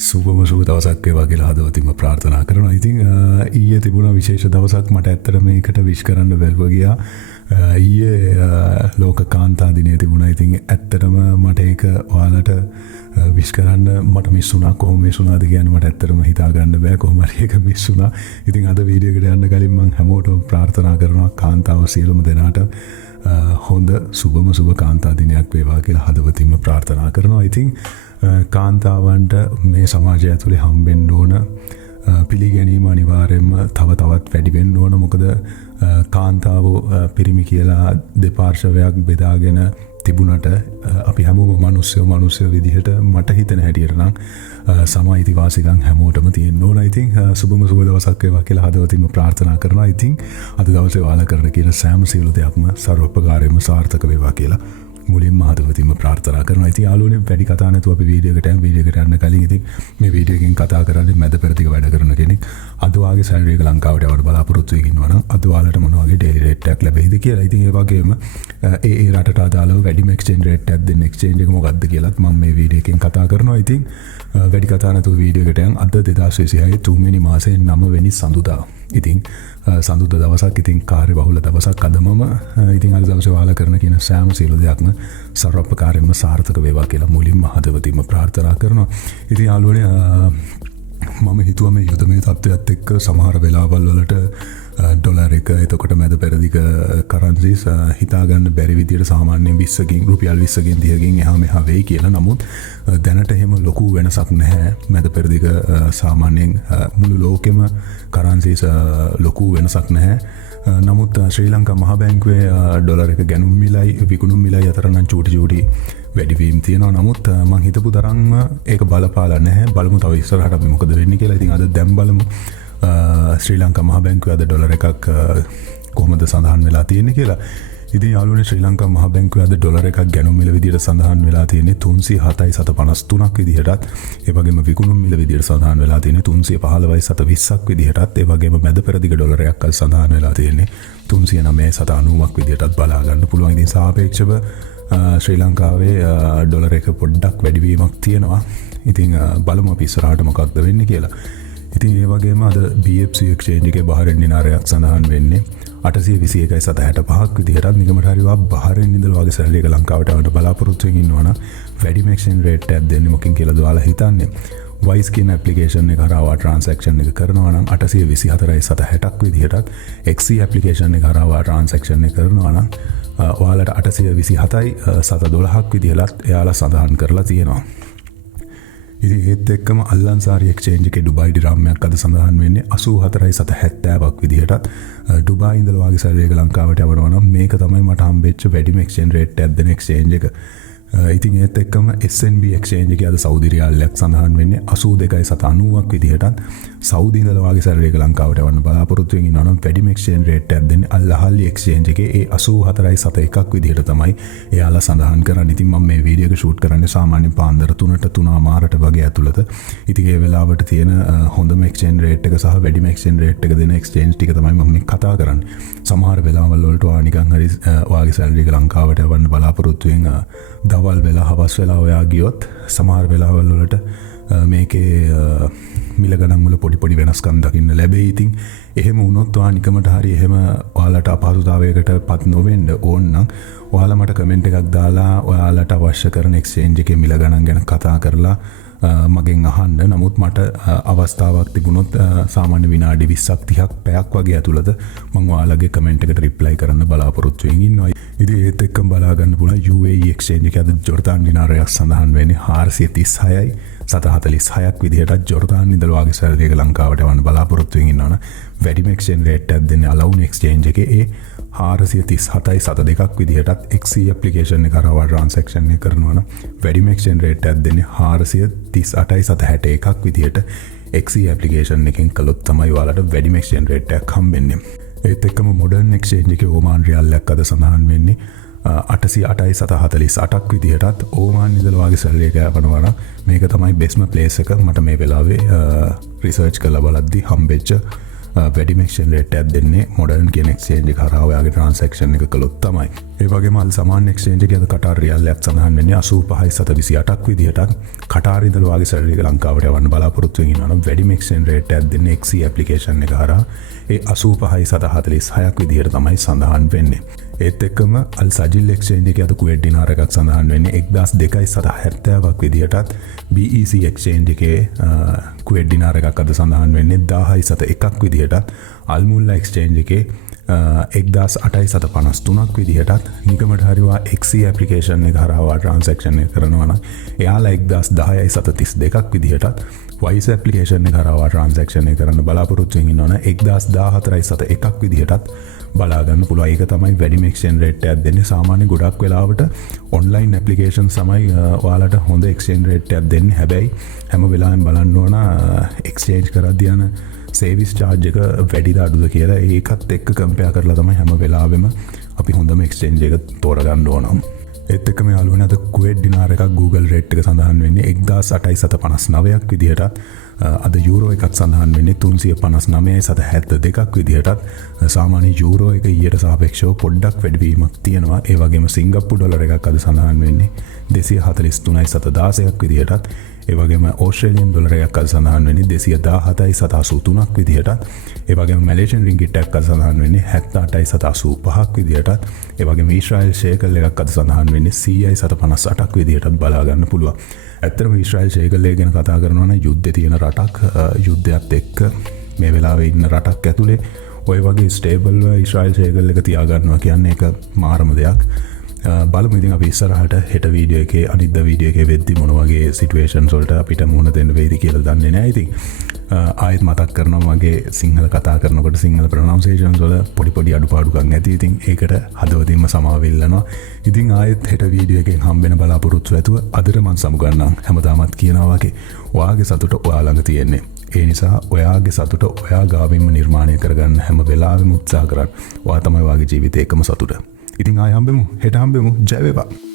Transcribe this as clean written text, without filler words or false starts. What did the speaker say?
සුබම සුබ දවසක් වේවා කියලා හදවතින්ම ප්‍රාර්ථනා කරනවා. ඉතින් ඊයේ තිබුණා විශේෂ දවසක් මට ඇත්තට මේකට විශ් කරන්න බැරුව ගියා. ඊයේ ලෝක කාන්තා දිනය තිබුණා. ඉතින් ඇත්තටම මට ඒක ඔයාලට විශ් කරන්න මට මිස් වුණා. කොහොම මිස් වුණාද කියන්නේ මට ඇත්තටම හිතා ගන්න බෑ. කොහොම හරි ඒක මිස් වුණා. ඉතින් අද වීඩියෝ එකට යන්න කලින් මම හැමෝටම ප්‍රාර්ථනා කරනවා කාන්තාව සියලුම දෙනාට හොඳ සුබම සුබ කාන්තා දිනයක් වේවා කියලා හදවතින්ම ප්‍රාර්ථනා කරනවා. ඉතින් කාන්තාවන්ට මේ සමාජය ඇතුලේ හම්බෙන්න ඕන පිළිගැනීම අනිවාර්යයෙන්ම තව තවත් වැඩි වෙන්න ඕන. මොකද කාන්තාව පිරිමි කියලා දෙපාර්ශවයක් බෙදාගෙන තිබුණට අපි හැමෝම මිනිස්සු විදිහට මට හිතෙන හැටියට නම් සම අයිතිවාසිකම් හැමෝටම තියෙන්න ඕන. ඉතින් සුබම සුබ දවසක් වේවා කියලා හදවතින්ම ප්‍රාර්ථනා කරනවා. ඉතින් අද දවසේ ඔයාලා කරන කියන සෑම සියලු දෙයක්ම සර්වෝපකාරයෙන්ම සාර්ථක වේවා කියලා මුලින්ම හදවතින්ම ප්‍රාර්ථනා කරනවා. ඉතින් යාළුවනේ වැඩි කතා නැතුව අපි වීඩියෝ එකට යන්න කලින් ඉතින් මේ වීඩියෝ එකෙන් කතා කරන්නේ මැද පෙරදිග වැඩ කරන කෙනෙක් අද වාගේ සැලරි එක ලංකාවට යවන්න බලාපොරොත්තු වෙමින් ඉන්නවා නම් අද ඔයාලට මොන වගේ ඩේලි රේට් එකක් ලැබෙයිද කියලා. ඉතින් ඒ වගේම ඒ රටට අදාළව වැඩිම එක්ස්චේන්ජ් රේට් එකක් දෙන්න එක්ස්චේන්ජ් එක මොකක්ද කියලාත් මම මේ වීඩියෝ එකෙන් කතා කරනවා. ඉතින් වැඩි කතා නැතුව වීඩියෝ එකට යන් අද 2026 තුන්වෙනි මාසයේ 9 වෙනි සඳුදා. ඉතින් සඳුදා දවසක් ඉතින් කාර්ය බහුල දවසක් අදමම. ඉතින් අද දවසේ ඔයාලා කරන කියන සෑම සියලු දෙයක්ම සර්වපකාරයෙන්ම සාර්ථක වේවා කියලා මුලින්ම හදවතින්ම ප්‍රාර්ථනා කරනවා. ඉතින් යාළුවනේ මම හිතුවා මේ යුදමේ තත්ත්වයත් එක්ක සමහර වෙලාවල් වලට ඩොලර් එක එතකොට මැද පෙරදිග කරන්සිස් හිතාගන්න බැරි විදියට සාමාන්‍යයෙන් 20කින් රුපියල් 20කින් 30කින් එහා මෙහා වෙයි කියලා. නමුත් දැනට එහෙම ලොකු වෙනසක් නැහැ. මැද පෙරදිග සාමාන්‍යයෙන් මුළු ලෝකෙම කරන්සිස් ලොකු වෙනසක් නැහැ. නමුත් ශ්‍රී ලංකා මහ බැංකුවේ ඩොලර් එක ගැනුම් මිලයි විකුණුම් මිලයි අතර නම් චූටි වැඩිවීම් තියෙනවා. නමුත් මං හිතපු තරම්ම ඒක බලපාලා නැහැ. බලමු තව ඉස්සරහට අපි මොකද වෙන්නේ කියලා. ඉතින් අද දැන් බලමු ශ්‍රී ලංකා මහ බැංකුවේ අද ඩොලර් එකක් කොහොමද සඳහන් වෙලා තියෙන්නේ කියලා. ඉතින් යාළුවනේ ශ්‍රී ලංකා මහ බැංකුවේ අද ඩොලර් එකක් ගැනුම් මිල විදියට සඳහන් වෙලා තියෙන්නේ 307.53ක් විදිහටත්. ඒ වගේම විකුණුම් මිල විදියට සඳහන් වෙලා තියෙන්නේ 315.20ක් විදිහටත්. ඒ වගේම මැද පෙරදිග ඩොලරයක් අද සඳහන් වෙලා තියෙන්නේ 309.90ක් විදිහටත් බලා ගන්න පුළුවන්. ඉතින් සාපේක්ෂව ශ්‍රී ලංකාවේ ඩොලර් එක පොඩ්ඩක් වැඩිවීමක් තියෙනවා. ඉතින් බලමු අපි ඉස්සරහට මොකක්ද වෙන්නේ කියලා. ඉතින් ඒ වගේම අද BFC එක්ස්චේන්ජ් එකේ බහරෙන් දිනාරයක් සඳහන් වෙන්නේ 821.65ක් විදිහට. නිගමට හරිවා බහරෙන් ඉඳලා වගේ සැලරි එක ලංකාවට යවන්න බලාපොරොත්තු වෙමින් ඉන්නවා නම් වැඩිම එක්ස්චේන්ජ් රේට් එකක් දෙන්නේ මොකකින් කියලාද ඔයාලා හිතන්නේ? වයිස් කියන ඇප්ලිකේෂන් එක හරහා ට්‍රාන්සැක්ෂන් එක කරනවා නම් 824.60ක් විදිහටත් XC ඇප්ලිකේෂන් එක හරහා ට්‍රාන්සැක්ෂන් එක කරනවා නම් ඔයාලට 827.12ක් විදිහට එයාලා සඳහන් කරලා තියෙනවා. ඉතින් ඒත් එක්කම අල්ලන්සාරි එක්ස්චේන්ජ් එකේ ඩුබායි දිරාමයක් අද සඳහන් වෙන්නේ 84.70ක් විදිහටත්. ඩුබායි ඉඳලා වාගේ සැලරි එක ලංකාවට යවනවා නම් මේක තමයි මට හම්බෙච්ච වැඩිම එක්ස්චේන්ජ් රේට් එකක් දෙන එක්ස්චේන්ජ් එක. ඉතින් ඒත් එක්කම SNB එක්ස්චේන්ජ් එකේ අද සෞදි රියාලයක් සඳහන් වෙන්නේ 82.90ක් විදිහටත්. සෞදි ඉඳලා වාගේ සැලරි එක ලංකාවට යවන්න බලාපොරොත්තු වෙමින් ඉන්නවා නම් වැඩිම එක්ස්චේන්ජ් රේට් එකක් දෙන්නේ අල් අහලි එක්ස්චේන්ජ් එකේ ඒ 84.71ක් විදිහට තමයි එයාලා සඳහන් කරන්නේ. ඉතින් මම මේ වීඩියෝ එක ෂූට් කරන්නේ සාමාන්‍යයෙන් පාන්දර 3ට 3:00 වගේ ඇතුළත. ඉතින් ඒ වෙලාවට තියෙන හොඳම එක්ස්චේන්ජ් රේට් එක සහ වැඩිම එක්ස්චේන්ජ් රේට් එක දෙන එක්ස්චේන්ජ් ටික තමයි මම මේ කතා කරන්නේ. සමහර වෙලාවල් වලට ඔයා නිකන් හරි ඔයාගේ සැලරි එක ලංකාවට යවන්න බලාපොරොත්තු වෙන දවල් වෙලා හවස් වෙලා ඔයා ගියොත් සමහර වෙලාවල් වලට මේකේ මිල ගණන් වල පොඩි වෙනස්කම් දකින්න ලැබෙයි. ඉතින් එහෙම වුණොත් ඔයා නිකමට හරි එහෙම ඔයාලට අපහසුතාවයකට පත් නොවෙන්න ඕන නම් ඔයාලා මට කමෙන්ට් එකක් දාලා ඔයාලට අවශ්‍ය කරන එක්ස්චේන්ජ් එකේ මිල ගණන් ගැන කතා කරලා මගෙන් අහන්න. නමුත් මට අවස්ථාවක් තිබුණොත් සාමාන්‍ය විනාඩි 20ක් 30ක් පැයක් වගේ ඇතුළත මම ඔයාලගේ කමෙන්ට් එකට රිප්ලයි කරන්න බලාපොරොත්තු වෙමින් ඉන්නවා. ඉතින් ඒත් එක්කම බලා ගන්න පුළුවන් UAE එක්ස්චේන්ජ් එකේ අද ජෝර්දාන් දිනාරයක් සඳහන් වෙන්නේ 436.46ක් විදිහට. ජෝර්දාන් ඉඳලා වාගේ සැලරි එක ලංකාවට යවන්න බලාපොරොත්තු වෙමින් ඉන්නවා නම් වැඩිම එක්ස්චේන්ජ් රේට් එකක් දෙන්නේ අලවුන් එක්ස්චේන්ජ් එකේ ඒ 437.72ක් විදිහටත්. XC ඇප්ලිකේෂන් එක හරහා ට්‍රාන්සැක්ෂන් එක කරනවා නම් වැඩිම එක්ස්චේන්ජ් රේට් එකක් දෙන්නේ 438.61ක් විදිහට. XC ඇප්ලිකේෂන් එකෙන් කළොත් තමයි ඔයාලට වැඩිම එක්ස්චේන්ජ් රේට් එකක් හම්බෙන්නේ. ඒත් එක්කම මොඩර්න් එක්ස්චේන්ජ් එකේ ඕමාන් රියාලයක් අද සඳහන් වෙන්නේ 808.48ක් විදිහටත්. ඕමාන් ඉඳලා වාගේ සැලරි එක යවනවා නම් මේක තමයි බෙස්ම ප්ලේස් එක මට මේ වෙලාවේ රිසර්ච් කරලා බලද්දි හම්බෙච්ච වැඩිම එක්ස්චේන්ජ් රේට් එකක් දෙන්නේ මොඩර්න් කියන එක්ස්චේන්ජ් එක හරහා ඔයාගේ ට්‍රාන්සැක්ෂන් එක කළොත් තමයි. ඒ වගේම අල් සමාන එක්ස්චේන්ජ් එකේ අද කටාර් රියල් එකක් සඳහන් වෙන්නේ 85.28ක් විදිහට. කටාර් ඉඳලා ඔයාගේ සැලරි එක ලංකාවට යවන්න බලාපොරොත්තු වෙන ඉන්නවා නම් වැඩිම එක්ස්චේන්ජ් රේට් එකක් දෙන්නේ XE ඇප්ලිකේෂන් එක හරහා ඒ 85.46ක් විදිහට තමයි සඳහන් වෙන්නේ. ඒත් එක්කම අල් සජිල් එක්ස්චේන්ජ් එකේ අද කුවේට් ඩිනාර එකක් සඳහන් වෙන්නේ 1270ක් විදිහටත්. BEC එක්ස්චේන්ජ් එකේ කුවේට් ඩිනාර එකක් අද සඳහන් වෙන්නේ 10.1ක් විදිහටත්. අල්මුල්ලා එක්ස්චේන්ජ් එකේ 1853ක් විදිහටත්. නිකමට හරිවා XE ඇප්ලිකේෂන් එක හරහා ට්‍රාන්සැක්ෂන් එක කරනවා නම් එයාලා 1010.32ක් විදිහටත්. වයිස් ඇප්ලිකේෂන් එක හරහා ට්‍රාන්සැක්ෂන් එක කරන්න බලාපොරොත්තු වෙන ඉන්නවනම් 1014.1ක් විදිහටත් බලාගන්න පුළුවන්. ඒක තමයි වැඩිම එක්ස්චේන්ජ් රේට් එකක් දෙන්නේ. සාමාන්‍ය ගොඩක් වෙලාවට ඔන්ලයින් ඇප්ලිකේෂන් තමයි ඔයාලට හොඳ එක්ස්චේන්ජ් රේට් එකක් දෙන්නේ. හැබැයි හැම වෙලාවෙම බලන්න ඕන එක්ස්චේන්ජ් කරද්දී යන සේවිස් චාර්ජ් එක වැඩිද අඩුද කියලා. ඒකත් එක්ක කම්පෙයාර් කරලා තමයි හැම වෙලාවෙම අපි හොඳම එක්ස්චේන්ජ් එක තෝරගන්න ඕන. ඒත් එක්කම යාළුවනේ අද කුවේට් ඩිනාර එකක් Google රේට් එක සඳහන් වෙන්නේ 1859ක් විදිහටත්. අද යූරෝ එකක් සඳහන් වෙන්නේ 359.72ක් විදිහටත්. සාමාන්‍ය යූරෝ එක ඊට සාපේක්ෂව පොඩ්ඩක් වැඩිවීමක් තියෙනවා. ඒ වගේම සිංගප්පූරු ඩොලර් එකක් අද සඳහන් වෙන්නේ 243.16ක් විදිහටත්. ඒ වගේම ඕස්ට්‍රේලියන් ඩොලර් එකක් අද සඳහන් වෙන්නේ 217.83ක් විදිහටත්. ඒ වගේම මැලේසියන් රින්ගිට් එකක් අද සඳහන් වෙන්නේ 78.85ක් විදිහටත්. ඒ වගේම ඊශ්‍රායල් ෂේකල් එකක් අද සඳහන් වෙන්නේ 100.58ක් විදිහටත් බලා ගන්න පුළුවන්. ඇත්තටම ඊශ්‍රායල් ෂේකල් එක ගැන කතා කරනවා නම් යුද්ධේ තියෙන රටක්, යුද්ධයත් එක්ක මේ වෙලාවේ ඉන්න රටක් ඇතුලේ ඔය වගේ ස්ටේබල්ව ඊශ්‍රායල් ෂේකල් එක තියාගන්නවා කියන්නේ ඒක මාරම දෙයක්. බලමු ඉතින් අපි ඉස්සරහට හෙට වීඩියෝ එකේ අනිද්ද වීඩියෝ එකේ වෙද්දි මොන වගේ සිටුේෂන්ස් වලට අපිට මුහුණ දෙන්න වෙයිද කියලා දන්නේ නැහැ. ඉතින් ආයෙත් මතක් කරනවා මගේ සිංහල කතා කරනකොට සිංහල ප්‍රොනවුන්සියේෂන්ස් වල පොඩි අඩුපාඩුකම් ඇති. ඉතින් ඒකට හදවතින්ම සමාව ඉල්ලනවා. ඉතින් ආයෙත් හෙට වීඩියෝ එකෙන් හම්බෙන බලාපොරොත්තු ඇතුව අදට මම සමුගන්නම්. හැමදාමත් කියනවා වගේ ඔයාගේ සතුට ඔයා ළඟ තියෙන්නේ. ඒ නිසා ඔයාගේ සතුට ඔයා ගාවින්ම නිර්මාණය කරගන්න හැම වෙලාවෙම උත්සාහ කරන්න. ඔයා තමයි ඔයාගේ ජීවිතේ එකම සතුට. ඉතින් ආයෙ හම්බෙමු. හෙට හම්බෙමු. ජය වේවා.